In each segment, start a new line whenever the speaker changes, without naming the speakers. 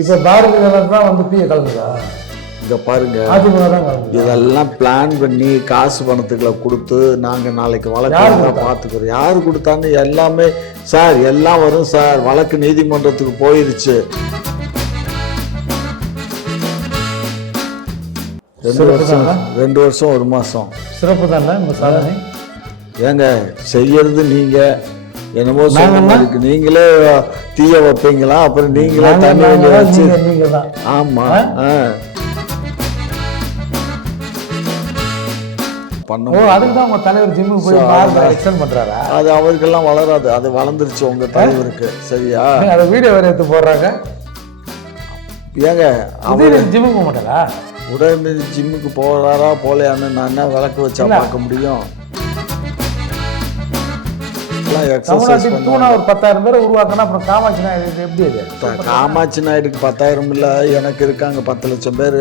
இப்போ பாரதிய ஜனதா தான் வந்து பிஏ கலந்துதா?
இங்க பாருங்க. இதெல்லாம் பிளான் பண்ணி காசு பணத்துக்களை கொடுத்து நாங்க நாளைக்கு வழக்கு? பார்த்துக்கிறோம். யார் கொடுத்தான்னு எல்லாமே சார் எல்லாம் வரும் சார் வழக்கு நீதிமன்றத்துக்கு போயிருச்சு. ரெண்டு வருஷம்? ரெண்டு வருஷம் ஒரு மாசம்.
சிறப்பு தானே உங்கள் சாதனை?
ஏங்க செய்யறது நீங்க. என்னமோ இருக்கு. நீங்களே தீய வைப்பீங்களா? அப்புறம் நீங்களே
நாங்க-
தண்ணி வச்சு ஆமா ஆ. பண்ண
ஓ அதுக்கு தான் உங்க தலைவர் ஜிம்முக்கு போய்
So,
பாருங்க
அதான்.
எக்ஸ்டெண்ட் பண்றாரா?
அது அவருக்கெல்லாம் வளராது. அது வளர்ந்துருச்சு உங்க தலைவருக்கு. சரியா?
அதை வீடியோ வேற எடுத்து போடுறாங்க.
ஏங்க அவர்
ஜிம்முக்கு போக மாட்டாரா?
உடனே ஜிம்முக்கு போறாரா போலையான்னு நான் என்ன விளக்கு வச்சா. பார்க்க முடியும்?
தூணா ஒரு பத்தாயிரம் பேரை உருவாக்கினா அப்புறம் காமாட்சி நாயுடு எப்படி அது
காமாட்சி நாயுடுக்கு பத்தாயிரம் இல்ல எனக்கு இருக்காங்க பத்து லட்சம் பேர்.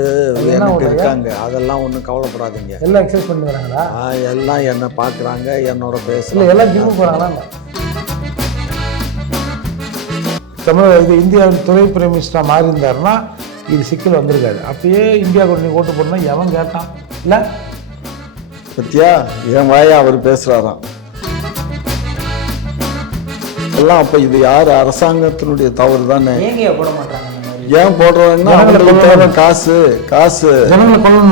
எனக்கு? இருக்காங்க. அதெல்லாம் ஒன்றும் கவலைப்படாதீங்க.
எல்லாம் எக்ஸசைஸ் பண்ணி வராங்களா
எல்லாம் என்னை பார்க்குறாங்க என்னோட பேசலாம்
எல்லாம் ஜிம்முக்கு போறாங்களா? இல்ல? தமிழக இது இந்தியாவில் துறை பிரமிஸ்டா மாறி இருந்தாருன்னா இது சிக்கல் வந்திருக்காது அப்பயே இந்தியா நீ ஓட்டு போடணும் எவன் கேட்டான்? இல்ல?
பத்தியா என் வாயா அவர் பேசுறாராம். எல்லாம் அப்ப இது யார்? அரசாங்கத்தினுடைய தவறு தானே
ஏங்க போட மாட்டாங்க இந்த மாதிரி?
ஏன் போடுறாங்கன்னா அவங்களுக்கு தேவை. காசு காசு.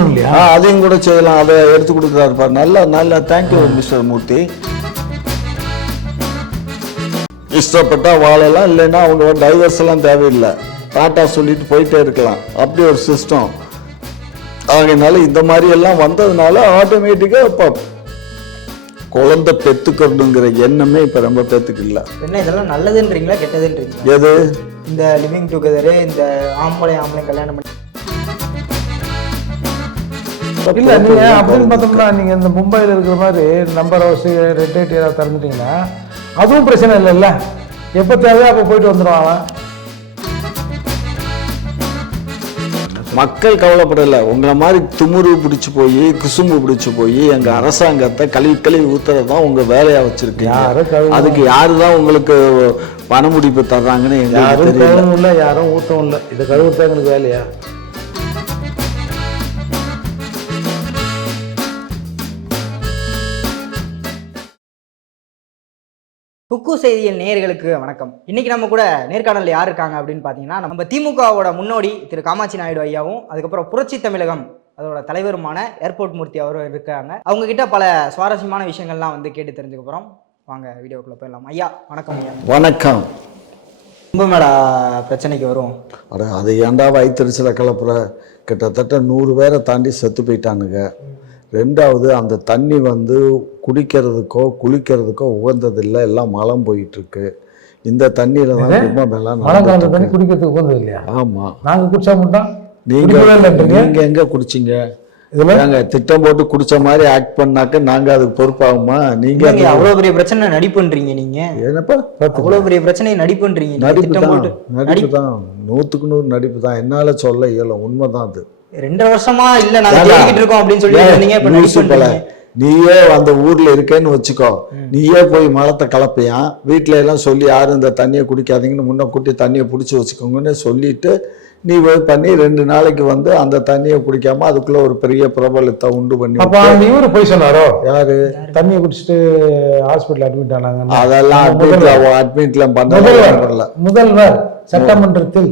இல்லையா?
அதையும் கூட செய்யலாம். அதை எடுத்து கொடுக்குறாரு பாரு. நல்ல நல்ல தேங்க்யூ மிஸ்டர் மூர்த்தி. இஷ்டப்பட்டா வாழலாம். இல்லைன்னா அவங்க டைவர்ஸ் எல்லாம் தேவையில்லை. டாட்டா சொல்லிட்டு போயிட்டே இருக்கலாம். அப்படி ஒரு சிஸ்டம் ஆகையினால இந்த மாதிரி எல்லாம் வந்ததுனால ஆட்டோமேட்டிக்காக இப்போ குழந்தை பெத்துக்கணுங்கிற எண்ணமே இப்போ ரொம்ப பேத்துக்கு இல்லை.
என்ன இதெல்லாம் நல்லதுன்றீங்களா கெட்டதுன்றீங்களா?
எது?
இந்த லிவிங் டுகெதரு இந்த ஆம்பளை ஆம்பளை கல்யாணம் பண்ணி
இல்ல நீங்க அப்படின்னு பார்த்தோம்னா நீங்க இந்த மும்பைல இருக்கிற மாதிரி நம்பர் ஹவுஸ் ரெட் ஏதாவது திறந்துட்டீங்கன்னா அதுவும் பிரச்சனை இல்லைல்ல. எப்போ தேவையோ அப்போ போயிட்டு வந்துடும்
மக்கள் கவலைப்படல. உங்களை மாதிரி துமுறு பிடிச்சு போய் குசும்பு பிடிச்சு போய் எங்க அரசாங்கத்தை கழுவி கழுவி ஊத்துறது தான் உங்க வேலையா வச்சிருக்கீங்க. அதுக்கு யாரு தான் உங்களுக்கு பண முடிப்பு தர்றாங்கன்னு எங்களுக்கு
யாரும்
தெரியல.
இல்லை யாரும் ஊற்றவும் இல்லை. இதை கழுவுறது எங்களுக்கு வேலையா?
குக்கு செய்தியல் நேயர்களுக்கு வணக்கம். இன்னைக்கு நம்ம கூட நேர்காணல்ல யார் இருக்காங்க அப்படின்னு பார்த்தீங்கன்னா நம்ம திமுகவோட முன்னோடி திரு காமாட்சி நாயுடு ஐயாவும் அதுக்கப்புறம் புரட்சி தமிழகம் அதோட தலைவருமான ஏர்போர்ட் மூர்த்தி அவரும் இருக்காங்க. அவங்க கிட்ட பல சுவாரஸ்யமான விஷயங்கள்லாம் வந்து கேட்டு தெரிஞ்சுக்க போறோம். வாங்க வீடியோக்குள்ள போயிடலாம். ஐயா வணக்கம் ஐயா.
வணக்கம்.
கும்பமேளா பிரச்சனைக்கு வரும்.
அட அது ஏன்டா வயிற்றுச்சல கலப்புற? கிட்டத்தட்ட நூறு பேரை தாண்டி செத்து போயிட்டானுங்க. ரெண்டாவது அந்த தண்ணி வந்து குடிக்கிறதுக்கோ குளிக்கிறதுக்கோ உகந்ததில்லை. எல்லாம் மலம் போயிட்டு இருக்கு இந்த தண்ணியில தான் கும்பமேளா
மழை காலத்து
நடந்துட்டு
தண்ணி. குடிக்கிறதுக்கு உகந்தது இல்லையா?
ஆமா.
நாங்கள் குடிச்சா மட்டும்
நீங்க
குடிக்கவே இல்லைன்றீங்க
நீங்க எங்க குடிச்சீங்க?
இதுல?
நாங்க திட்டம் போட்டு குடிச்ச மாதிரி ஆக்ட் பண்ணாக்க நாங்க அதுக்கு பொறுப்பாகுமா? நீங்க
அவ்வளவு பெரிய பிரச்சனை நடிப்புன்றீங்க நீங்க.
என்னப்பா?
அவ்வளவு பெரிய பிரச்சனையை நடிப்புன்றீங்க
நடிப்பு
திட்டம்
தான்.
போட்டு.
நடிப்பு தான். நூத்துக்கு நூறு நடிப்பு தான். என்னால சொல்ல இயலும். உண்மைதான் அது.
ரெண்டரை வருஷமா இல்ல நாங்க
ஏண்டா?
தேடிக்கிட்டு இருக்கோம் அப்படின்னு சொல்லி இருந்தீங்க இப்ப
நீயே அந்த ஊர்ல இருக்கேன்னு வச்சுக்கோ. நீயே போய் மலத்தை கலப்பையான் வீட்ல எல்லாம் சொல்லி யாரும் இந்த தண்ணியை குடிக்காதீங்கன்னு முன்ன கூட்டி தண்ணியை பிடிச்சி வச்சுக்கோங்கன்னு சொல்லிட்டு நீ போய் பண்ணி ரெண்டு நாளைக்கு வந்து அந்த தண்ணியை குடிக்காம அதுக்குள்ள ஒரு பெரிய பிரபலத்தை உண்டு பண்ணி
அப்போ இவரு போய் சொன்னாரோ?
யாரு?
தண்ணியை குடிச்சிட்டு ஹாஸ்பிட்டல் அட்மிட் ஆனாங்க.
அதெல்லாம் அட்மிட்ல அட்மிட்ல பண்ணல
முதல்வர். முதல்வர் சட்டமன்றத்தில்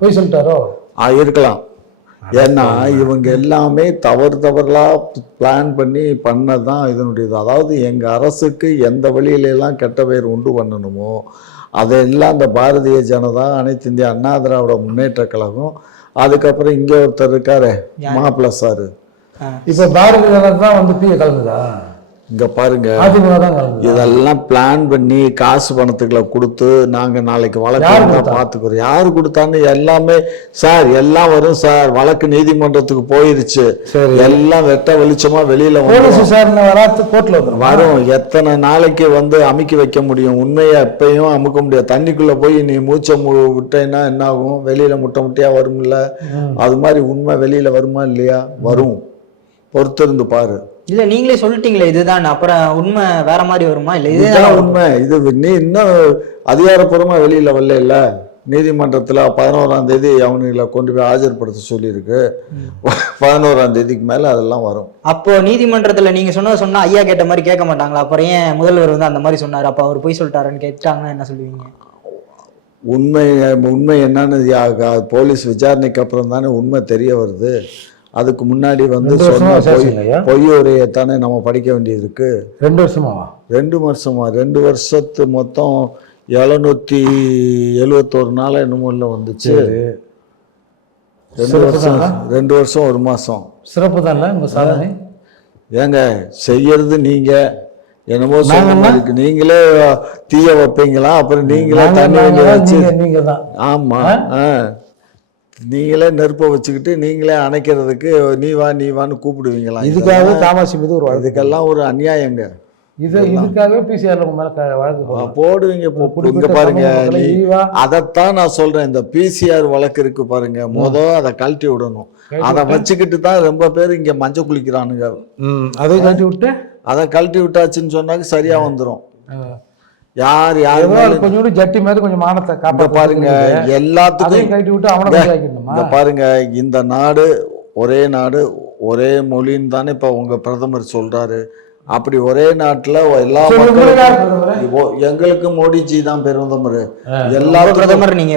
போய் சொல்லிட்டாரோ?
ஆ, இருக்கலாம். ஏன்னா இவங்க எல்லாமே தவறு தவறுலா பிளான் பண்ணி பண்ணதான் இதனுடைய இது அதாவது எங்க அரசுக்கு எந்த வழியில எல்லாம் கெட்ட பெயர் உண்டு பண்ணணுமோ அதெல்லாம் இந்த பாரதிய ஜனதா அனைத்து இந்திய அண்ணா திராவிட முன்னேற்ற கழகம் அதுக்கப்புறம் இங்க ஒருத்தர் இருக்காரு மாப்பிள்ள சாரு.
இப்போ பாரதிய ஜனதா தான் வந்து பிஏ கலந்துதா?
இங்க பாருங்க. இதெல்லாம் பிளான் பண்ணி காசு பணத்துக்களை கொடுத்து நாங்க நாளைக்கு வழக்கு
கொடுத்தா?
பார்த்துக்கிறோம் யாரு கொடுத்தான்னு எல்லாமே சார் எல்லாம் வரும் சார். வழக்கு நீதிமன்றத்துக்கு போயிருச்சு. எல்லாம் வெட்ட வெளிச்சமா வெளியில
போலீஸ்
வரும். எத்தனை நாளைக்கு வந்து அமுக்கி வைக்க முடியும்? உண்மையை எப்பயும் அமுக்க முடியாது. தண்ணிக்குள்ள போய் நீ மூச்சை விட்டேன்னா என்ன ஆகும் வெளியில முட்டை முட்டையா வரும்ல? அது மாதிரி உண்மை வெளியில வருமா இல்லையா? வரும். பொறுத்திருந்து பாரு.
இல்ல நீங்களே சொல்லிட்டீங்களே இதுதான். அப்புறம் உண்மை வேற மாதிரி வருமா? இல்ல
இதுதான் உண்மை. இது நீ இன்னும் அதிகாரப்பூர்வமா வெளியில வரல இல்ல நீதிமன்றத்தில் பதினோராம் தேதி அவனுங்களை கொண்டு போய் ஆஜர்படுத்த சொல்லியிருக்கு. பதினோராம் தேதிக்கு மேலே அதெல்லாம் வரும்.
அப்போ நீதிமன்றத்துல நீங்க சொன்னதை சொன்னா ஐயா கேட்ட மாதிரி கேட்க மாட்டாங்களா? அப்புறம் ஏன் முதல்வர் வந்து அந்த மாதிரி சொன்னாரு? அப்ப அவர் போய் சொல்லிட்டாருன்னு கேட்டாங்கன்னா என்ன சொல்லுவீங்க?
உண்மை உண்மை என்னன்னு போலீஸ் விசாரணைக்கு அப்புறம் தானே உண்மை தெரிய வருது. அதுக்கு முன்னாடி வந்து
வருஷமா
சொன்ன பொய் உரையை தானே நம்ம படிக்க வேண்டியது இருக்கு
ரெண்டு வருஷமாவா?
ரெண்டு வருஷமா. ரெண்டு வருஷத்து மொத்தம் எழுநூத்தி எழுவத்தோரு நாள் என்னமோ இல்லை வந்துச்சு. ரெண்டு வருஷம்? ரெண்டு வருஷம் ஒரு மாசம்.
சிறப்பு தானே உங்க சாதனை?
ஏங்க செய்யறது நீங்க. என்னமோ இருக்கு. நீங்களே தீய வைப்பீங்களா? அப்புறம் நீங்களே
நாங்க-
தண்ணி வச்சு
நீங்க தான்.
ஆமா. ஆ. நீங்களே நெருப்பை வச்சுக்கிட்டு நீங்களே அணைக்கிறதுக்கு நீ வா நீ வான்னு கூப்பிடுவீங்களா?
இதுக்காகவே தாமாசி மீது ஒரு
இதுக்கெல்லாம் ஒரு அநியாயங்க.
இது இதுக்காகவே பிசிஆர் உங்க மேல வழக்கு.
போடுவீங்க
குறிப்பிட்ட
பாருங்க அதைத்தான் நான் சொல்றேன். இந்த பிசிஆர் வழக்கு இருக்கு பாருங்க. முத அதை கழட்டி விடணும். அதை வச்சுக்கிட்டு தான் ரொம்ப பேர் இங்க மஞ்சள் குளிக்கிறானுங்க.
ம் அதையும் கட்டி விட்டு?
அதை கழட்டி விட்டாச்சுன்னு சொன்னாங்க சரியா வந்துரும்.
ஆ.
யார் யார்
கொஞ்சம் ஜட்டி மாதிரி கொஞ்சம் மானத்தை காப்பாற்ற
பாருங்க எல்லாத்துக்கும்
கட்டி விட்டு அவனை
பாருங்க இந்த நாடு ஒரே நாடு ஒரே மொழின்னு தானே இப்ப உங்க பிரதமர் சொல்றாரு. அப்படி ஒரே நாட்டுல எல்லா எங்களுக்கு மோடிஜி தான் பிரதமர்.
எல்லா பிரதமர் நீங்க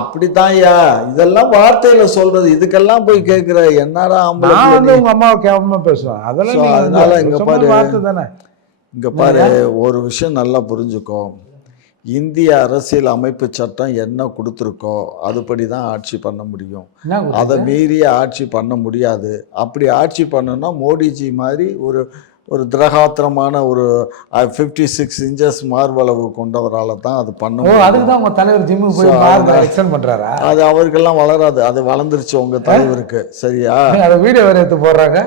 அப்படித்தான் ஐயா இதெல்லாம் வார்த்தையில சொல்றது இதுக்கெல்லாம் போய் கேக்குற என்னடா ஆம்பளை
நான்
பிள்ளை
வந்து? உங்க அம்மாவை கேவலமா பேசுவேன். அதெல்லாம்
அதனால இங்க பாரு.
வார்த்தை தானே?
இங்க பாரு ஒரு விஷயம் நல்லா புரிஞ்சுக்கோ. இந்திய அரசியல் அமைப்பு சட்டம் என்ன கொடுத்துருக்கோ அதுபடி தான் ஆட்சி பண்ண முடியும். அதை மீறி ஆட்சி பண்ண முடியாது. அப்படி ஆட்சி பண்ணணும்னா மோடிஜி மாதிரி ஒரு ஒரு திரகாத்திரமான ஒரு ஃபிஃப்டி சிக்ஸ் இன்ச்சஸ் மார்பளவு கொண்டவரால தான் அது பண்ண
அதுக்கு தான் உங்க தலைவர் ஜிம்முக்கு போய் எக்ஸ்டெண்ட் பண்றாரா?
அது அவருக்கெல்லாம் வளராது. அது வளர்ந்துருச்சு உங்க தலைவருக்கு. சரியா?
அதை வீடியோ வேற எடுத்து போடுறாங்க.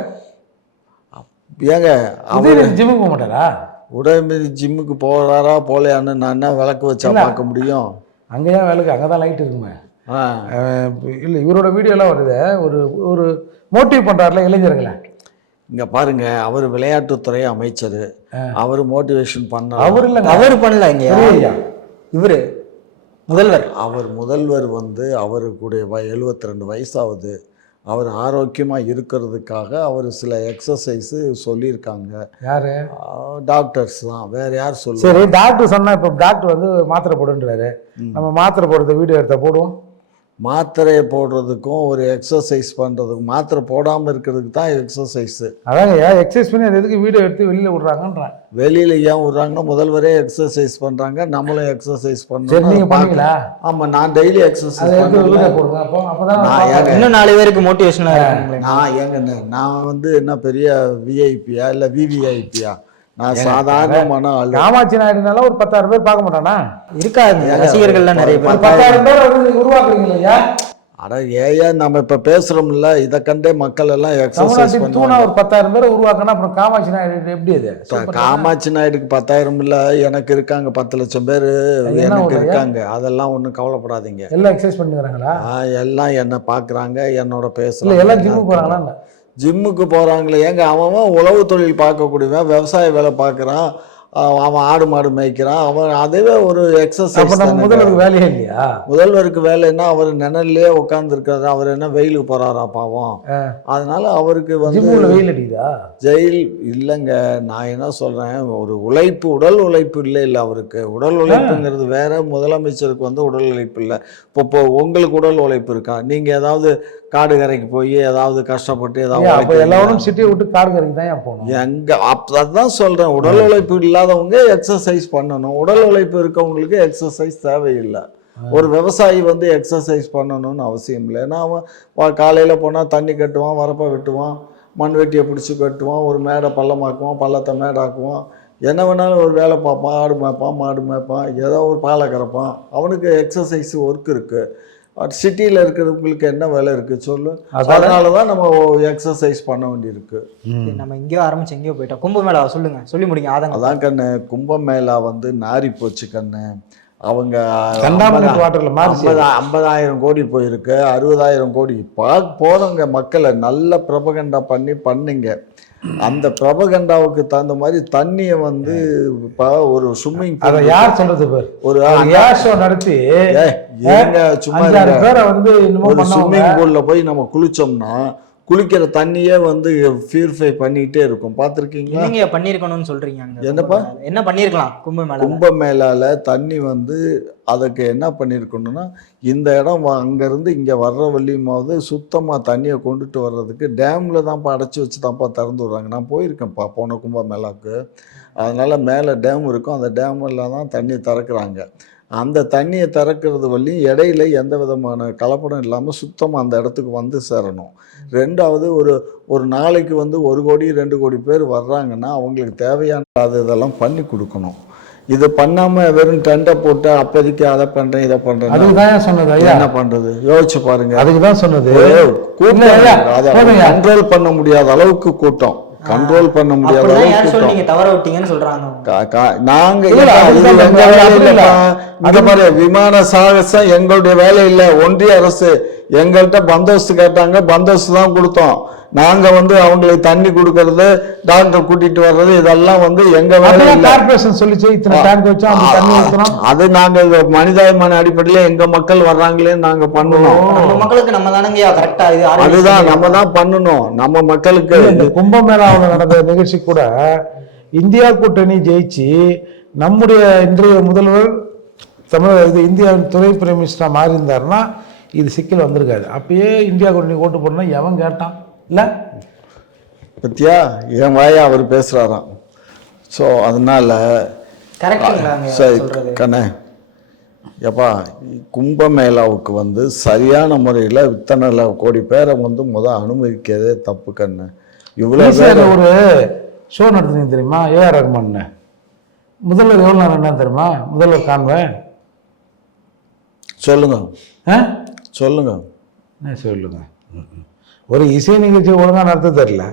ஏங்க அவர்
ஜிம்முக்கு போக மாட்டாரா?
உடம்பு ஜிம்முக்கு போறாரா போலையான்னு நான் என்ன விளக்கு வச்சா
இல்ல.
பார்க்க முடியும்.
அங்கேயா வேலைக்கு அங்கே தான் லைட் இருக்குமே இல்ல இவரோட வீடியோலாம் வருது. ஒரு ஒரு மோட்டிவ் பண்றாருல இளைஞர்களை.
இங்க பாருங்க அவர் விளையாட்டுத்துறை அமைச்சர். அவர் மோட்டிவேஷன் பண்ண
அவர் இல்லைங்க.
அவர் பண்ணல இங்க. இவரு முதல்வர்.
அவர் முதல்வர் வந்து அவருக்குடைய எழுபத்தி ரெண்டு வயசாகுது அவர் ஆரோக்கியமாக இருக்கிறதுக்காக அவர் சில எக்ஸசைஸு சொல்லியிருக்காங்க.
யாரு?
டாக்டர்ஸ் தான். வேற யார் சொல்லுவாங்க
சரி டாக்டர் சொன்னா இப்போ டாக்டர் வந்து மாத்திரை போடுன்றாரு. நம்ம மாத்திரை போடுறத வீடியோ எடுத்த போடுவோம்.
மாத்திரையை போடுறதுக்கும் ஒரு எக்ஸசைஸ் பண்ணுறதுக்கும் மாத்திரை போடாமல் இருக்கிறதுக்கு தான் எக்ஸசைஸு
அதாங்க எக்ஸசைஸ் பண்ணி அது எதுக்கு வீடியோ எடுத்து வெளியில விடுறாங்கன்றேன்
வெளியில் ஏன் விட்றாங்கன்னா முதல்வரே எக்ஸசைஸ் பண்ணுறாங்க நம்மளும் எக்ஸசைஸ்
சரி நீங்க
பண்ணணும்
பண்ணீங்களா?
ஆமாம் நான் டெய்லி எக்ஸசைஸ் பண்ணுறேன்
இன்னும் நாலு பேருக்கு மோட்டிவேஷனா இருக்குங்களே
நான் ஏங்க நான் வந்து என்ன பெரிய விஐபியா இல்லை விவிஐபியா நான் சாதாரணமான ஆள்.
காமாட்சி நாயுடுனால ஒரு பத்தாயிரம் பேர் பார்க்க மாட்டானா?
இருக்காங்க ரசிகர்கள்லாம் நிறைய பேர்.
பத்தாயிரம் பேர் உருவாக்குறீங்க இல்லையா?
அட ஏயா நம்ம இப்ப பேசுறோம்ல இதை கண்டே மக்கள் எல்லாம் எக்ஸசைஸ்
தூணா
பண்ணுவாங்க.
ஒரு பத்தாயிரம் பேர் உருவாக்கணும் அப்புறம் காமாட்சி நாயுடு எப்படி அது.
காமாட்சி நாயுடுக்கு பத்தாயிரம் இல்ல எனக்கு இருக்காங்க பத்து லட்சம் பேர் எனக்கு? இருக்காங்க. அதெல்லாம் ஒன்றும் கவலைப்படாதீங்க.
எல்லாம் எக்ஸசைஸ் பண்ணுறாங்களா
எல்லாம் என்ன பாக்குறாங்க என்னோட
இல்ல
பேசுறாங்க.
எல்லாம் ஜிம்முக்கு போறாங்களா என்ன?
ஜிம்முக்கு போறாங்களே ஏங்க அவன் உழவு தொழில் பார்க்கக்கூடியவன் விவசாய வேலை பார்க்கறான் அவன் ஆடு மாடு மேய்க்கிறான் அவன் அதுவே ஒரு எக்ஸசைஸ்
முதல்வருக்கு வேலையே இல்லையா?
முதல்வருக்கு வேலைன்னா அவர் நிழல்லே உட்காந்துருக்காரு அவர் என்ன வெயிலுக்கு போறாரா பாவம். அதனால அவருக்கு வந்து
வெயில் அடிக்குதா?
ஜெயில் இல்லைங்க நான் என்ன சொல்றேன் ஒரு உழைப்பு உடல் உழைப்பு இல்லை இல்லை அவருக்கு. உடல் உழைப்புங்கிறது வேற முதலமைச்சருக்கு வந்து உடல் உழைப்பு இல்லை. இப்போ இப்போ உங்களுக்கு உடல் உழைப்பு இருக்கா? நீங்க ஏதாவது காடு கரைக்கு போய் ஏதாவது கஷ்டப்பட்டு ஏதாவது?
எல்லாரும் சிட்டியை விட்டு காடு கரைக்கு தான் போகணும்.
எங்க அப் அதான் சொல்றேன். உடல் உழைப்பு இல்லாதவங்க எக்ஸசைஸ் பண்ணணும். உடல் உழைப்பு இருக்கவங்களுக்கு எக்ஸசைஸ் தேவையில்லை. ஒரு விவசாயி வந்து எக்ஸசைஸ் பண்ணணும்னு அவசியம் இல்லை. ஏன்னா அவன் காலையில போனா தண்ணி கட்டுவான் வரப்ப வெட்டுவான் மண் வெட்டியை பிடிச்சி கட்டுவான் ஒரு மேடை பள்ளமாக்குவான் பள்ளத்தை மேடாக்குவான். என்ன வேணாலும் ஒரு வேலை பார்ப்பான் ஆடு மேய்ப்பான் மாடு மேய்ப்பான் ஏதோ ஒரு பாலை கறப்பான். அவனுக்கு எக்ஸசைஸ் ஒர்க் இருக்கு சிட்டியில் இருக்கிறவங்களுக்கு என்ன வேலை இருக்கு சொல்லு?
அதானே?
அதனால தான் நம்ம எக்ஸசைஸ் பண்ண வேண்டியிருக்கு.
நம்ம எங்கேயோ ஆரம்பிச்சு எங்கேயோ போயிட்டோம். கும்பமேளா சொல்லுங்க. சொல்லி முடிங்க ஆதங்க.
அதான் கண்ணு. கும்பமேளா வந்து நாரி போச்சு கண்ணு. அவங்க ஐம்பதாயிரம் கோடி போயிருக்கு. அறுபதாயிரம் கோடி. பார்க்க போறவங்க மக்களை நல்ல பிரபகண்டா பண்ணி பண்ணுங்க. அந்த பிரபகண்டாவுக்கு தகுந்த மாதிரி தண்ணியை வந்து இப்போ ஒரு ஸ்விம்மிங்
அதை யார் சொல்றது பேர்
ஒரு
ஏர் ஷோ நடத்தி
ஏய், இருங்க, சும்மா.
பேரை வந்து
ஒரு ஸ்விம்மிங் பூல்ல போய் நம்ம குளிச்சோம்னா குளிக்கிற தண்ணியே வந்து பியூரிஃபை பண்ணிக்கிட்டே இருக்கும். பார்த்துருக்கீங்களா?
என்னங்க பண்ணியிருக்கணும்னு சொல்றீங்க
என்னப்பா?
என்ன பண்ணியிருக்கலாம்? கும்பமேளா
கும்பமேளால தண்ணி வந்து அதுக்கு என்ன பண்ணியிருக்கணும்னா இந்த இடம் அங்கேருந்து இங்கே வர்ற வழியுமாவது சுத்தமாக தண்ணியை கொண்டுட்டு வர்றதுக்கு டேமில் தான்ப்பா அடைச்சி வச்சு தான்ப்பா திறந்து விட்றாங்க. நான் போயிருக்கேன்ப்பா போன கும்பமேளாவுக்கு. அதனால் மேலே டேம் இருக்கும். அந்த டேமில் தான் தண்ணி திறக்கிறாங்க. அந்த தண்ணியை திறக்கிறது வழியும் இடையில எந்த விதமான கலப்படம் இல்லாமல் சுத்தமாக அந்த இடத்துக்கு வந்து சேரணும். ரெண்டாவது ஒரு ஒரு நாளைக்கு வந்து ஒரு கோடி ரெண்டு கோடி பேர் வர்றாங்கன்னா அவங்களுக்கு தேவையான அது இதெல்லாம் பண்ணி கொடுக்கணும். இது பண்ணாமல் வெறும் டெண்டை போட்டு அப்போதைக்கு அதை பண்ணுறேன் இதை பண்ணுறேன்
அதுக்கு தான் சொன்னது ஐயா.
என்ன பண்ணுறது யோசிச்சு பாருங்க.
அதுக்கு தான் சொன்னது.
கூட்டம். கண்ட்ரோல் பண்ண முடியாத அளவுக்கு கூட்டம். கண்ட்ரோல் பண்ண முடியாத அளவுக்கு
தவற விட்டீங்கன்னு சொல்றாங்க
நாங்க. இங்க பாரு விமான சாகசம் எங்களுடைய வேலை இல்ல ஒன்றிய அரசு எங்கள்கிட்ட பந்தோஸ்து கேட்டாங்க. பந்தோஸ்து தான் கொடுத்தோம். நாங்க வந்து அவங்களுக்கு தண்ணி கொடுக்கறது டாக்டர் கூட்டிட்டு வர்றது இதெல்லாம் வந்து எங்க வேலை
கார்பரேஷன் சொல்லிச்சு இத்தனை டேங்க் அந்த தண்ணி ஊத்துறோம்.
அது நாங்க இது மனிதாபிமான அடிப்படையில எங்க மக்கள் வர்றாங்களே நாங்க பண்ணணும்.
நம்ம மக்களுக்கு நம்ம தானங்கய்யா கரெக்டா இது
அதுதான். நம்ம தான் பண்ணணும். நம்ம மக்களுக்கு
இந்த கும்பமேளாவில் நடந்த நிகழ்ச்சி கூட இந்தியா கூட்டணி ஜெயிச்சு நம்முடைய இன்றைய முதல்வர் தமிழக இது இந்தியாவின் துறைத்துறை மினிஸ்டரா மாறி இருந்தாருன்னா இது சிக்கல் வந்திருக்காது. அப்பயே இந்தியா கூட்டணி ஓட்டு போடணும் எவன் கேட்டான்? இல்ல
பத்தியா? என் வாயா அவர் பேசுறாராம். ஸோ அதனால சரி கண்ணே. எப்பா கும்பமேளாவுக்கு வந்து சரியான முறையில் இத்தனை கோடி பேரை வந்து முத அனுமதிக்கிறதே தப்பு கண்ணு. இவ்வளோ
ஒரு ஷோ நடத்துனீங்க தெரியுமா? ஏஆர் ரஹ்மான் முதல்வர் எவ்வளோ நேரம் என்ன தெரியுமா? முதல்வர் காண்பேன்
சொல்லுங்க.
ஆ?
சொல்லுங்க.
சொல்லுங்க. ஒரு இசை நிகழ்ச்சி ஒழுங்காக நடத்த தெரியல.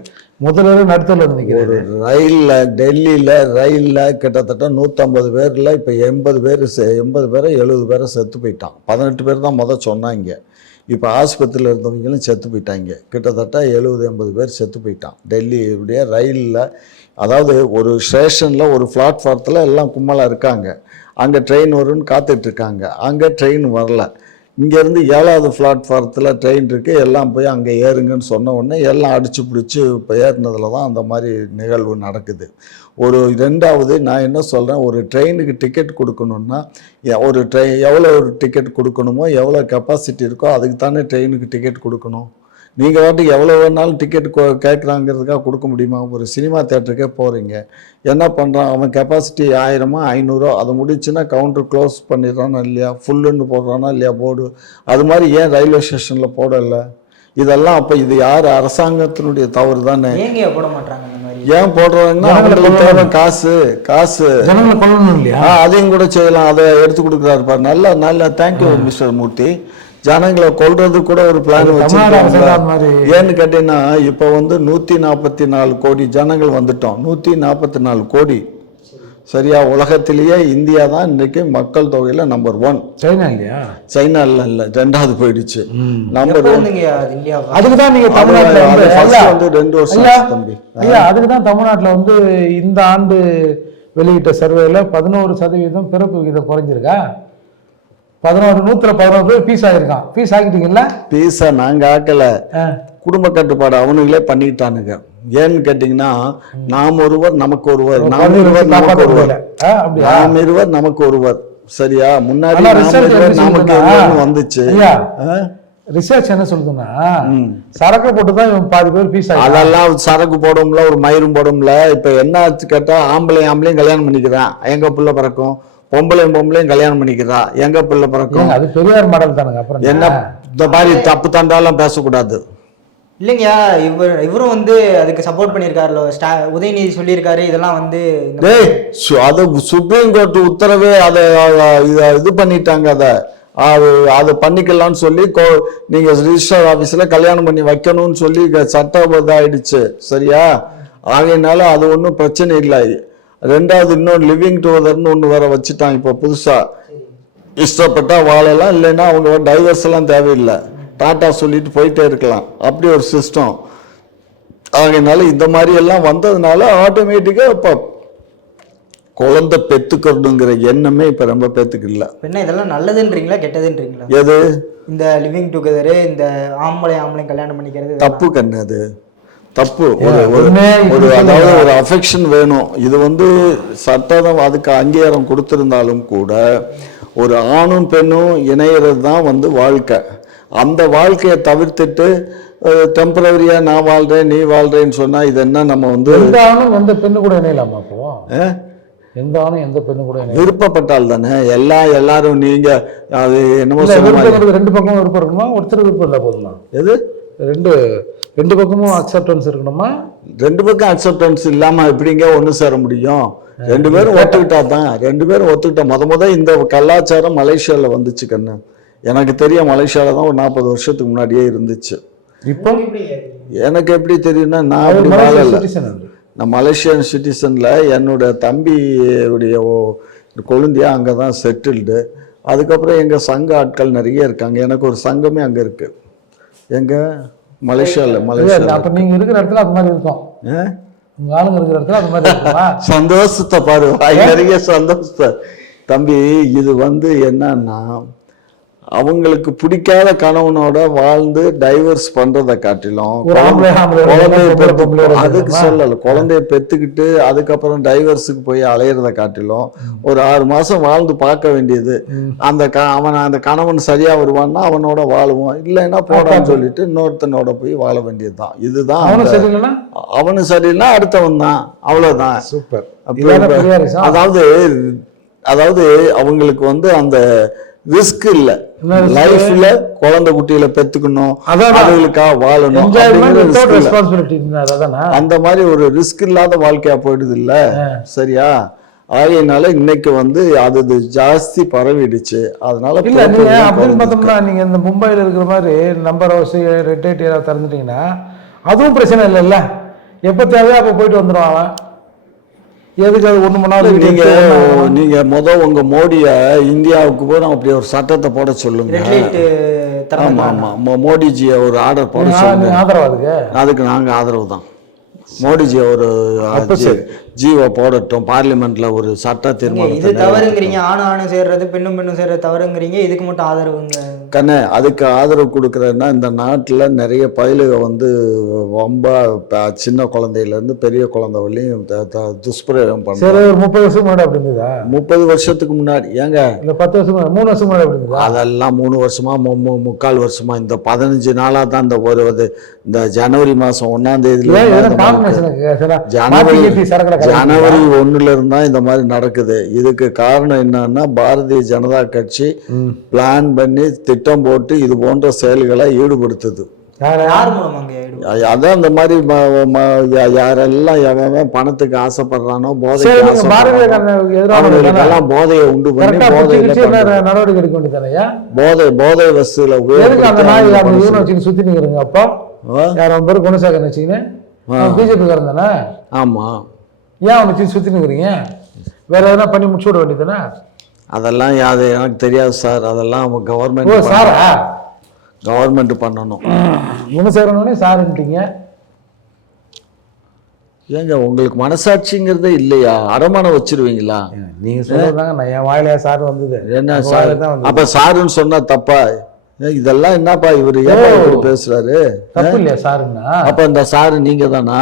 முதல்வர் நடுத்தல வந்து நிற்கிறாரு
ரயிலில் டெல்லியில் ரயிலில் கிட்டத்தட்ட நூற்றம்பது பேரில் இப்போ எண்பது பேர் எண்பது பேரை எழுபது பேரை செத்து போயிட்டான். பதினெட்டு பேர் தான் முதல் சொன்னாங்க. இப்போ ஆஸ்பத்திரியில் இருந்தவங்களும் செத்து போயிட்டாங்க. கிட்டத்தட்ட எழுபது எண்பது பேர் செத்து போயிட்டான். டெல்லியுடைய ரயிலில் அதாவது ஒரு ஸ்டேஷனில் ஒரு பிளாட்ஃபாரத்தில் எல்லாம் கும்மலாக இருக்காங்க. அங்கே ட்ரெயின் வரும்னு காத்துட்ருக்காங்க அங்கே ட்ரெயின் வரல. இங்கேருந்து ஏழாவது பிளாட்ஃபாரத்தில் ட்ரெயின் இருக்குது எல்லாம் போய் அங்கே ஏறுங்கன்னு சொன்ன உடனே எல்லாம் அடிச்சு பிடிச்சி இப்போ ஏறினதுல தான் அந்த மாதிரி நிகழ்வு நடக்குது. ஒரு ரெண்டாவது நான் என்ன சொல்கிறேன் ஒரு ட்ரெயினுக்கு டிக்கெட் கொடுக்கணுன்னா ஒரு ட்ரெயின் எவ்வளோ ஒரு டிக்கெட் கொடுக்கணுமோ எவ்வளோ கெப்பாசிட்டி இருக்கோ அதுக்கு தானே ட்ரெயினுக்கு டிக்கெட் கொடுக்கணும்? நீங்கள் வாட்டுக்கு எவ்வளோ வேணாலும் டிக்கெட் கேட்குறாங்கிறதுக்காக கொடுக்க முடியுமா? ஒரு சினிமா தேட்டருக்கே போகிறீங்க என்ன பண்ணுறான் அவன் கெப்பாசிட்டி ஆயிரமா? ஐநூறோ? அது முடிச்சுன்னா கவுண்டர் க்ளோஸ் பண்ணிடுறானா இல்லையா? ஃபுல்லுன்னு போடுறானா இல்லையா? போர்டு அது மாதிரி ஏன் ரயில்வே ஸ்டேஷனில் போடல? இதெல்லாம் அப்போ இது யார்? அரசாங்கத்தினுடைய தவறு தானே.
போட மாட்டாங்க இந்த மாதிரி?
ஏன் போடுறாங்கன்னா அவங்களுக்கு தேவை. காசு காசு. அதையும் கூட செய்யலாம். அதை எடுத்து கொடுக்குறாரு பாரு. நல்ல நல்ல தேங்க்யூ மிஸ்டர் மூர்த்தி ஜனங்களை கொல்றது கூட ஒரு பிளான் ஏன்னு கேட்டீங்கன்னா இப்போ வந்து நூற்றி நாற்பத்தி நாலு கோடி ஜனங்கள் வந்துட்டோம். நூற்றி நாற்பத்தி நாலு கோடி. சரியா? உலகத்திலேயே இந்தியா தான் இன்னைக்கு மக்கள் தொகையில் நம்பர் ஒன்
சைனா இல்லையா?
சைனால இல்லை ரெண்டாவது போயிடுச்சு. நம்பர் ஒன்
அதுக்கு தான் தமிழ்நாட்டுல வந்து
ரெண்டு வருஷம் தம்பி.
ஐயா அதுக்கு தான் தமிழ்நாட்டுல வந்து இந்த ஆண்டு வெளியிட்ட சர்வேல பதினோரு சதவீதம் பிறப்பு விகிதம் குறைஞ்சிருக்கா? பதினோரு நூத்துல பதினோரு பேர் பீஸ் ஆகிருக்கான் பீஸ் ஆகிட்டீங்கல்ல?
பீஸை நாங்கள் ஆக்கலை. குடும்ப கட்டுப்பாடு அவனுங்களே பண்ணிட்டானுங்க. ஏன்னு கேட்டிங்கன்னா நாம் ஒருவர் நமக்கு ஒருவர். நாம் இருவர் நமக்கு ஒருவர். நாம் இருவர் நமக்கு ஒருவர். சரியா? முன்னாடி நமக்கு வந்துச்சு?
ரிசர்ச் என்ன சொல்லுதுன்னா சரக்கு போட்டு தான் இவன் பாதி பேர் பீஸ்
அதெல்லாம் சரக்கு போடும்ல ஒரு மயிரும் போடும்ல. இப்ப என்ன கேட்டா ஆம்பளை ஆம்பளையும் கல்யாணம் பண்ணிக்கிறான். எங்க புள்ள பிறக்கும்? பொம்பளையும் பொம்பளையும் கல்யாணம் பண்ணிக்கிறா எங்க புள்ள பிறக்கும்?
அது பெரியார் மாடல் தானுங்க அப்புறம்
என்ன இந்த மாதிரி தப்பு தண்டாலாம் பேசக்கூடாது.
இல்லைங்கய்யா இவர் இவரும் வந்து அதுக்கு சப்போர்ட் பண்ணியிருக்காருல ஸ்டா உதயநிதி சொல்லியிருக்காரு இதெல்லாம் வந்து
டேய் அது சுப்ரீம் கோர்ட் உத்தரவே அதை இதை இது பண்ணிட்டாங்க அதை. அது அதை பண்ணிக்கலாம்னு சொல்லி கோ நீங்க ரிஜிஸ்டர் ஆபீஸ்ல கல்யாணம் பண்ணி வைக்கணும்னு சொல்லி சட்டம் இதாயிடுச்சு சரியா? ஆகையினால அது ஒன்றும் பிரச்சனை இல்லை. ரெண்டாவது இன்னொன்று லிவிங் டுகெதர்னு ஒன்று வேற வச்சுட்டான் இப்போ புதுசா. இஷ்டப்பட்டா வாழலாம் இல்லைன்னா அவங்க டைவர்ஸ் எல்லாம் தேவையில்லை. டாட்டா சொல்லிட்டு போயிட்டே இருக்கலாம். அப்படி ஒரு சிஸ்டம் ஆகையினால இந்த மாதிரி எல்லாம் வந்ததுனால ஆட்டோமேட்டிக்காக இப்போ குழந்தை பெத்துக்கணுங்கிற எண்ணமே இப்போ ரொம்ப பேத்துக்கு இல்லை.
என்ன இதெல்லாம் நல்லதுன்றீங்களா கெட்டதுன்றீங்களா?
எது?
இந்த லிவிங் டுகெதரு இந்த ஆம்பளை ஆம்பளை கல்யாணம் பண்ணிக்கிறது.
தப்பு கண்ணு அது. தப்பு. ஒரு. அதாவது ஒரு அஃபெக்ஷன் வேணும். இது வந்து சட்டம் அதுக்கு அங்கீகாரம் கொடுத்திருந்தாலும் கூட ஒரு ஆணும் பெண்ணும் இணையிறது தான் வந்து வாழ்க்கை. அந்த வாழ்க்கையை தவிர்த்துட்டு டெம்பரவரியா நான் வாழ்றேன் நீ வாழ்றேன்னு சொன்னா இது என்ன நம்ம வந்து
எந்த ஆணும் எந்த பெண்ணு கூட இணையலாமா எந்த ஆணும் எந்த பெண்ணு கூட
விருப்பப்பட்டால் தானே. எல்லா எல்லாரும் நீங்க அது என்னமோ
ரெண்டு பக்கமும் விருப்பம் இருக்கணுமா ஒருத்தர் விருப்பம் இல்லை போதுமா?
எது?
ரெண்டு ரெண்டு பக்கமும் அக்செப்டன்ஸ் இருக்கணுமா?
ரெண்டு பக்கம் அக்செப்டன்ஸ் இல்லாம எப்படிங்க ஒண்ணு சேர முடியும்? ரெண்டு பேரும் ஒத்துக்கிட்டா தான். ரெண்டு பேரும் ஒத்துக்கிட்டா முத முத இந்த கலாச்சாரம் மலேசியால வந்துச்சு கண்ணு. எனக்கு தெரியும் மலேசியால தான் ஒரு நாற்பது வருஷத்துக்கு முன்னாடியே இருந்துச்சு.
இப்போ?
எனக்கு எப்படி தெரியும்னா நான் வாழல. நான் மலேசியன் சிட்டிசன்ல என்னோட தம்பியுடைய ஓ- கொழுந்தியா அங்கே தான் செட்டில்டு அதுக்கப்புறம் எங்கள் சங்க ஆட்கள் நிறைய இருக்காங்க. எனக்கு ஒரு சங்கமே அங்கே இருக்கு. எங்க? மலேசியாவில்
இல்ல,
மலேசியாவில்
அப்ப நீங்க இருக்கிற இடத்துல அது மாதிரி இருக்கும்.
ஆ?
உங்க ஆளுங்க இருக்கிற இடத்துல அது மாதிரி இருக்குமா?
சந்தோஷத்தை பாரு நிறைய சந்தோஷத்தை. தம்பி இது வந்து என்னன்னா அவங்களுக்கு பிடிக்காத கணவனோட வாழ்ந்து டைவர்ஸ் பண்றதை காட்டிலும் குழந்தைய அதுக்கு? சொல்லல. குழந்தைய பெத்துக்கிட்டு அதுக்கப்புறம் டைவர்ஸுக்கு போய் அலையிறத காட்டிலும் ஒரு ஆறு மாசம் வாழ்ந்து பார்க்க வேண்டியது. அந்த அவன் அந்த கணவன் சரியா வருவான்னா அவனோட வாழுவான். இல்லைன்னா போடான்னு சொல்லிட்டு இன்னொருத்தனோட போய் வாழ வேண்டியதுதான். இதுதான்
அவனும்
சரியில்லை அடுத்தவன் தான். அவ்வளவுதான்.
சூப்பர்.
அதாவது அதாவது அவங்களுக்கு வந்து அந்த ரிஸ்க் இல்ல? லைஃப்ல குழந்தை குட்டியில பெத்துக்கணும் அதுகளுக்காக வாழணும் அந்த மாதிரி ஒரு ரிஸ்க் இல்லாத வாழ்க்கையா போயிடுது இல்ல. சரியா? ஆகையினால இன்னைக்கு வந்து அது ஜாஸ்தி பரவிடுச்சு. அதனால
இல்ல நீங்க அப்படின்னு. பார்த்தோம்னா நீங்க இந்த மும்பைல இருக்கிற மாதிரி நம்பர் ஹவுஸ் ஏரியா திறந்துட்டீங்கன்னா அதுவும் பிரச்சனை இல்லைல்ல. எப்ப தேவையோ அப்ப போயிட்டு வந்துடும் அவன் எதுக்கு அது ஒண்ணு மணி நேரம்
நீங்க
எடுத்து ஒண்ணு ஆகும்?
நீங்க முத உங்க மோடிய இந்தியாவுக்கு போய் அப்படி ஒரு சட்டத்தை போட சொல்லுங்க.
ரெட் லைட்
ஆமா ஆமா. மோ- மோடிஜியை ஒரு ஆர்டர் போட சொல்லுங்க.
ஆதரவா அதுக்கு?
அதுக்கு நாங்க ஆதரவு தான் மோடிஜி ஒரு ஜீவோ போடட்டும் பார்லிமெண்ட்ல ஒரு சட்ட
இது
தீர்மானத்தை
தவறுங்கிறீங்க ஆணும் ஆணும் சேர்றது பெண்ணும் பெண்ணும் சேர்றது தவறுங்கிறீங்க இதுக்கு மட்டும் ஆதரவுங்க.
கண்ணே அதுக்கு ஆதரவு கொடுக்குறேன்னா இந்த நாட்டில் நிறைய பயிலுக வந்து ரொம்ப சின்ன குழந்தையில இருந்து பெரிய குழந்தை வரையும் துஷ்பிரயோகம்
ஒரு முப்பது வருஷம் முன்னாடி
முப்பது வருஷத்துக்கு முன்னாடி ஏங்க?
இல்ல பத்து வருஷம் மூணு வருஷம் முன்னாடி
அதெல்லாம் மூணு வருஷமா மு- மு- முக்கால் வருஷமா இந்த பதினஞ்சு நாளா தான் இந்த ஒரு இது- இந்த ஜனவரி மாசம் ஒன்னாம் தேதியில இந்த ஜனவரி ஜனவரி ஒண்ணுல இருந்தா இந்த மாதிரி நடக்குது. இதுக்கு காரணம் என்னன்னா பாரதிய ஜனதா கட்சி பிளான் பண்ணி திட்டம் போட்டு இது போன்ற செயல்களை ஈடுபடுத்துது. அதான் இந்த மாதிரி யாரெல்லாம் எவன் பணத்துக்கு ஆசைப்படுறானோ
சரி
போதைக்கு
நீங்க
ஆசைப்படுறானோ
பாரதிய ஜனதாவுக்கு எதிரான
அவங்களுக்கெல்லாம் போதையை உண்டு பண்ணி.
நடவடிக்கை எடுக்க வேண்டியதானயா
போதை போதை
வச்சுட்டு சுத்தி நிக்கிறீங்க அப்போ?
ஆ?
யார் அவன் பேர் குணசேகரன் வச்சுக்கின்னு பிஜேபி காரன் தானே?
ஆமா.
ஏன் அவனை வச்சு சுத்தி நிக்கிறீங்க வேற எதனா பண்ணி முடிச்சு விட வேண்டியதானே
அதெல்லாம் அது எனக்கு தெரியாது சார். அதெல்லாம் அவங்க
ஓ
கவர்மெண்ட்
சாரா?
கவர்மெண்ட் பண்ணணும்.
குணசேகரனே சாருன்ட்டீங்க.
ஏங்க உங்களுக்கு மனசாட்சிங்கிறதே இல்லையா? அடமானம் வச்சிருவீங்களா?
நீங்க சொல்றதாங்க நான் என் வாயில சார் வந்தது.
என்ன சார்? அப்ப சாருன்னு சொன்னா தப்பா? இதெல்லாம் என்னப்பா இவர் ஏன் பேசுறாரு?
தப்பு இல்லையா சாருன்னா?
அப்ப இந்த சாரு நீங்க தானா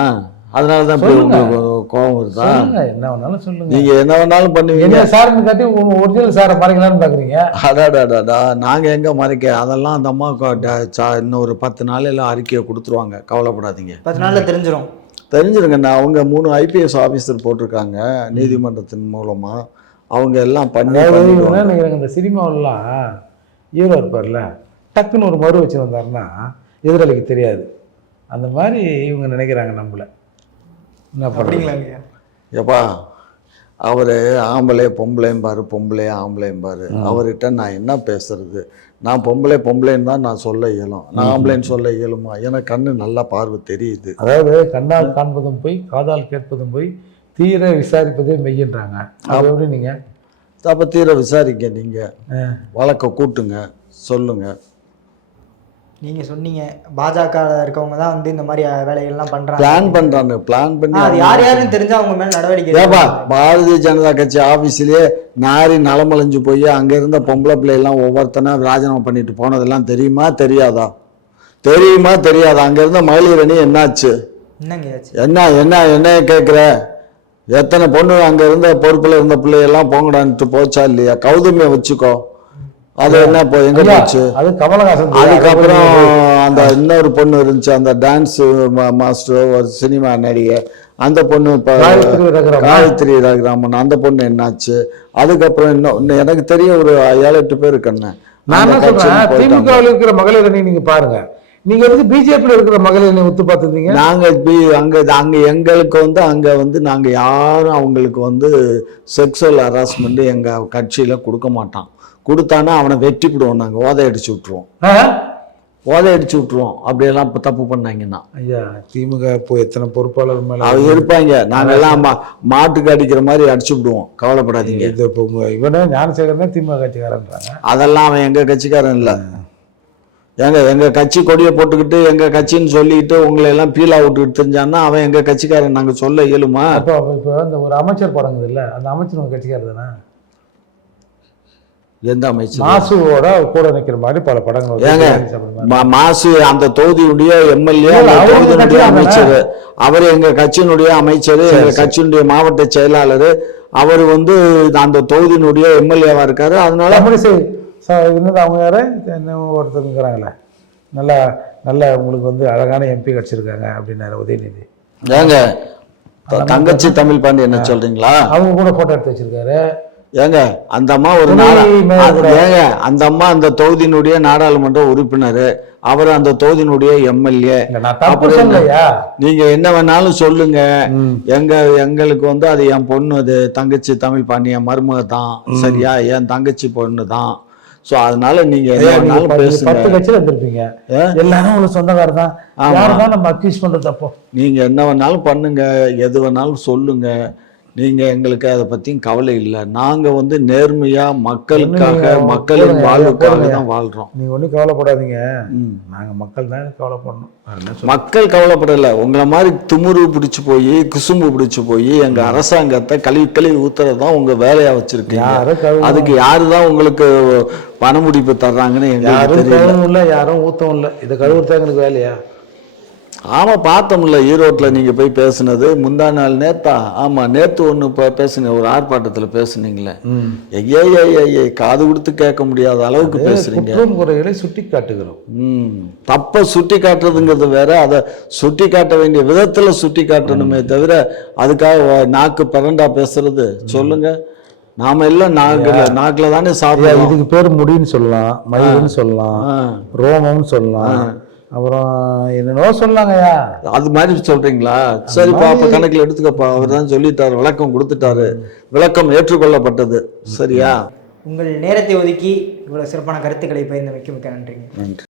அதனாலதான் இப்படி உங்களுக்கு கோபம் வருதா?
என்ன வேணாலும் சொல்லுங்க.
நீங்க என்ன வேணாலும் பண்ணுவீங்க.
என்ன சாருன்னு காட்டி ஒரிஜினல் சாரை மறைக்கலாம்னு பாக்குறீங்க?
அடாடாடாடா நாங்க எங்க மறைக்க? அதெல்லாம் அந்த அம்மா கொ- ட- சா- இன்னும் ஒரு பத்து நாளையில அறிக்கையை கொடுத்துருவாங்க. கவலைப்படாதீங்க.
பத்து நாள்ல தெரிஞ்சிரும்.
தெரிஞ்சிருங்க. நான் அவங்க மூணு ஐபிஎஸ் ஆபீசர் போட்டிருக்காங்க நீதிமன்றத்தின் மூலமா. அவங்க எல்லாம் பண்ணி
நினைக்கிறாங்க? இந்த சினிமாவெல்லாம் ஹீரோ இருப்பார்ல டக்குன்னு ஒரு மறு வச்சு வந்தாருன்னா எதிராளிக்கு தெரியாது. அந்த மாதிரி இவங்க நினைக்கிறாங்க நம்மள. என்ன பண்ணுறீங்க
அப்படிங்களாங்க
எப்பா அவரு ஆம்பளை பொம்பளைம்பாரு பொம்பளை ஆம்பளைம்பாரு அவர்கிட்ட நான் என்ன பேசுறது? நான் பொம்பளை பொம்பளைன்னு தான் நான் சொல்ல இயலும். நான் ஆம்பளைன்னு சொல்ல இயலுமா? எனக்கு கண்ணு நல்லா பார்வை தெரியுது.
அதாவது கண்ணால் காண்பதும் போய் காதால் கேட்பதும் போய் தீர விசாரிப்பதே மெய்யன்றாங்க. அது எப்படி நீங்க?
அப்ப தீர விசாரிக்க நீங்க.
ஆ.
வழக்க கூட்டுங்க. சொல்லுங்க.
நீங்க சொன்னீங்க பாஜக இருக்கவங்க தான் வந்து இந்த மாதிரி வேலைகள்லாம் பண்றாங்க.
பிளான் பண்றாங்க பிளான் பண்ணி
அது யார் யாருன்னு தெரிஞ்சா அவங்க மேல நடவடிக்கை
ஏப்பா. பாரதிய ஜனதா கட்சி ஆபீஸ்லயே நாரி நலமலைஞ்சு போய் அங்க இருந்த பொம்பளை பிள்ளை எல்லாம் ஒவ்வொருத்தனா ராஜினாமா பண்ணிட்டு போனதெல்லாம் தெரியுமா தெரியாதா? தெரியுமா தெரியாதா? அங்க இருந்த மகளிர் அணி என்னாச்சு? என்ன என்ன என்ன கேட்குற எத்தனை பொண்ணு அங்க இருந்த பொறுப்புல இருந்த பிள்ளையெல்லாம் போங்கடான்ட்டு போச்சா இல்லையா? கௌதமிய வச்சுக்கோ. அது என்ன இப்போ எங்க போச்சு?
அது கமலஹாசன்
அதுக்கப்புறம் அந்த இன்னொரு பொண்ணு இருந்துச்சு அந்த டான்ஸ் மாஸ்டர் ஒரு சினிமா நடிகை. அந்த பொண்ணு இப்போ
காயத்ரி ரகுராமன்.
அந்த பொண்ணு என்னாச்சு? அதுக்கப்புறம் இன்னும் எனக்கு தெரிய ஒரு ஏழு எட்டு பேர் கண்ணு
நான் சொல்றேன் திமுகவில் இருக்கிற மகளிர் அணி நீங்க பாருங்க. நீங்க எதுக்கு பிஜேபியில் இருக்கிற மகளிர் அணி ஒத்து பார்த்துருந்தீங்க?
நாங்க பி- அங்க அங்க எங்களுக்கு வந்து அங்க வந்து நாங்க யாரும் அவங்களுக்கு வந்து செக்ஸுவல் ஹராஸ்மெண்ட் எங்க கட்சியில கொடுக்க மாட்டான் கொடுத்தானா அவனை வெட்டிவிடுவோம் நாங்க ஓதை அடிச்சு விட்டுருவோம். ஓதை அடிச்சு விட்டுருவோம். அப்படியெல்லாம் இப்ப தப்பு பண்ணாங்கன்னா.
ஐயா திமுக இப்போ எத்தனை பொறுப்பாளர் மேல
அவங்க இருப்பாங்க. நாங்க எல்லாம் மா- மாட்டுக்கு அடிக்கிற மாதிரி அடிச்சு விடுவோம். கவலைப்படாதீங்க.
இது இப்போ இவனே ஞானசேகரன் தான் திமுக கட்சிக்காரன்றாங்க.
அதெல்லாம் அவன் எங்க கட்சிக்காரன் இல்ல. ஏங்க எங்க கட்சி கொடியை போட்டுக்கிட்டு எங்க கட்சின்னு சொல்லிட்டு உங்களை எல்லாம் பீலா விட்டுக்கிட்டு தெரிஞ்சான்னா அவன் எங்க கட்சிக்காரன்? நாங்க சொல்ல இயலுமா?
அப்போ இப்போ இந்த ஒரு அமைச்சர் படங்குது இல்ல அந்த அமைச்சர் உங்க கட்சிக்காரர் தானே?
எந்த அமைச்சர்.
மாசுவோட கூட நிக்கிற மாதிரி பல படங்கள்
ஏங்க மாசு அந்த தொகுதியுடைய எம்எல்ஏ தொகுதியினுடைய அமைச்சர் அவர் எங்க கட்சியினுடைய அமைச்சர் எங்க கட்சியினுடைய மாவட்ட செயலாளர் அவர் வந்து அந்த தொகுதியினுடைய எம்எல்ஏவா இருக்காரு. அதனால
என்னது அவங்க யாரு? இன்னும் ஒருத்தர் இருக்கிறாங்களே நல்லா நல்ல உங்களுக்கு வந்து அழகான எம்பி கிடைச்சிருக்காங்க அப்படின்னாரு உதயநிதி.
ஏங்க தங்கச்சி தமிழ் பாண்டி என்ன சொல்றீங்களா?
அவங்க கூட போட்டோ எடுத்து வச்சிருக்காரு.
ஏங்க அந்த அம்மா ஒரு. ஏங்க அந்த அம்மா அந்த தொகுதியினுடைய நாடாளுமன்ற உறுப்பினர். அவர் அந்த தொகுதியினுடைய எம்எல்ஏ.
தப்பு
நீங்க என்ன வேணாலும் சொல்லுங்க. எங்க எங்களுக்கு வந்து அது என் பொண்ணு அது தங்கச்சி தமிழ் பாண்டி என் மருமக தான் சரியா? என் தங்கச்சி பொண்ணு தான் ஸோ அதனால நீங்க
பத்து- கட்சியில இருந்திருப்பீங்க? எல்லாரும் உங்களுக்கு சொந்தக்காரர் தான் நம்ம அக்யூஸ் பண்றது அப்போ?
நீங்க என்ன வேணாலும் பண்ணுங்க. எது வேணாலும் சொல்லுங்க. நீங்க எங்களுக்கு அதை பத்தியும் கவலை இல்லை. நாங்க வந்து நேர்மையா மக்களுக்காக மக்களின் வாழ்வுக்காக. தான் வாழ்றோம்.
நீங்க ஒன்றும் கவலைப்படாதீங்க.
ம்.
நாங்க மக்கள் தான் கவலைப்படணும்?
மக்கள் கவலைப்படல. உங்களை மாதிரி திமுரு பிடிச்சு போய் குசும்பு பிடிச்சு போய் எங்க அரசாங்கத்தை கழுவி கழுவி ஊத்துறது தான் உங்க வேலையா வச்சிருக்கீங்க.
கழுவ
அதுக்கு யாரு தான் உங்களுக்கு பண முடிப்பு தர்றாங்கன்னு எங்களுக்கு
யாரும்
தெரியல.
இல்லை யாரும் ஊத்தவும் இல்லை. இதை கழுவுறது எங்களுக்கு வேலையா?
ஆமா பார்த்தோம்ல ஈரோட்ல நீங்க போய் பேசுனது. முந்தா நாள் நேத்தா ஆமா நேத்து ஒண்ணு இப்போ பேசுங்க ஒரு ஆர்ப்பாட்டத்துல பேசுனீங்களே. ஐயே ஐயே காது கொடுத்து கேட்க முடியாத அளவுக்கு
குற்றம் குறைகளை சுட்டி காட்டுகிறோம்
ம். தப்பை சுட்டி காட்டுறதுங்கிறது வேற அதை சுட்டி காட்ட வேண்டிய விதத்துல சுட்டி காட்டணுமே தவிர அதுக்காக நாக்கு பரண்டா பேசுறது. சொல்லுங்க. நாம எல்லாம் நாக்குல நாக்குல தானே
ஐயா,
சாப்பிடுறோம்
இதுக்கு பேர் முடின்னு சொல்லலாம் மயில்னு சொல்லலாம். ரோமம்னு சொல்லலாம். அப்புறம் என்னென்னவோ சொல்லலாங்கய்யா
அது மாதிரி சொல்றீங்களா? சரிப்பா அப்ப கணக்குல எடுத்துக்கப்பா. அவர் தான் சொல்லிட்டாரு. விளக்கம் கொடுத்துட்டாரு. விளக்கம் ஏற்றுக்கொள்ளப்பட்டது. சரியா?
உங்கள் நேரத்தை ஒதுக்கி இவ்வளவு சிறப்பான கருத்துக்களை பகிர்ந்தமைக்கு மிக்க நன்றிங்க.
நன்றி.